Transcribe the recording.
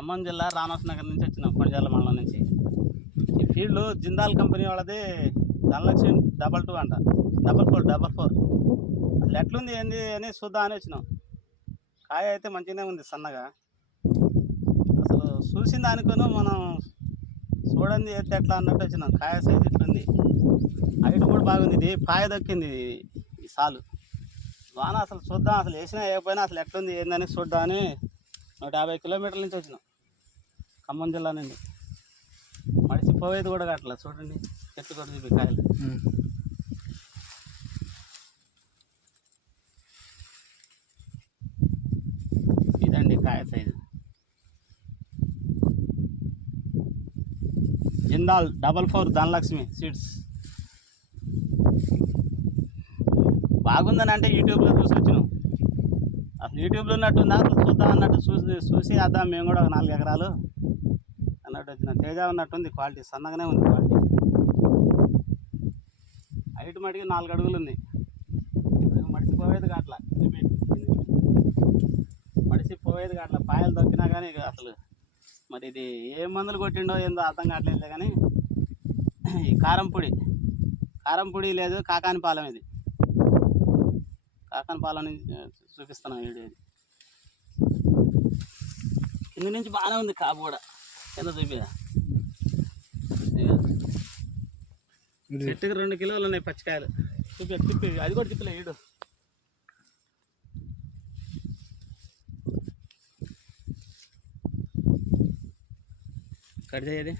ఖమ్మం జిల్లా రామస్ నగర్ నుంచి వచ్చినాం కొండజాల మండలం నుంచి. ఈ ఫీల్డ్ జిందాల్ కంపెనీ వాళ్ళది ధనలక్ష్మి డబల్ టూ అంట. Double four double four. అసలు ఎట్లుంది ఏంది అని చూద్దాం అని వచ్చినాం. కాయ అయితే మంచిగానే ఉంది సన్నగా. అసలు చూసింది అనుకోను మనం చూడండి అయితే ఎట్లా అన్నట్టు వచ్చినాం. కాయ సైజు ఇట్లుంది హైట్ కూడా బాగుంది ఇది పాయ దక్కింది ఈ సాలు. వాన అసలు చూద్దాం అసలు వేసినా వేయకపోయినా అసలు ఎట్లుంది ఏందని చూద్దామని నూట యాభై కిలోమీటర్ల నుంచి వచ్చినాం. ఖమ్మం జిల్లా నుండి మడిసి పోయేది కూడా కట్టలే చూడండి చెట్టు కూడా చూపి కాయలు. ఇదండి కాయ size. Jindal double four Dhanalakshmi seeds. బాగుందని అంటే యూట్యూబ్లో చూసి వచ్చినాం. అసలు యూట్యూబ్లో ఉన్నట్టుందా? అసలు చూద్దాం అన్నట్టు చూసి చూసి వద్దాం మేము కూడా ఒక నాలుగు ఎకరాలు అన్నట్టు వచ్చిన తేజ ఉన్నట్టుంది క్వాలిటీ సన్నగానే ఉంది క్వాలిటీ. హైట్ మటుకు నాలుగు అడుగులు ఉంది. మడిసిపోయేది కాట్లా మడిసిపోయేది కాట్లా పాయలు దొక్కినా కానీ ఇక అసలు మరి ఇది ఏ మందులు కొట్టిండో ఏందో అర్థం కావట్లేదు కానీ ఈ కారం పొడి. కారం పొడి లేదు కాకాని పాలెం ఇది. కాకాని పాలెం నుంచి చూపిస్తున్నాం వీడియో ఇది. కింద నుంచి బాగానే ఉంది కాపు కూడా. కింద చూపిదా చెట్టుకి రెండు కిలోలు ఉన్నాయి పచ్చికాయలు. చూపి తిప్పి అది కూడా తిప్పలే ఈడు కట్ చేయది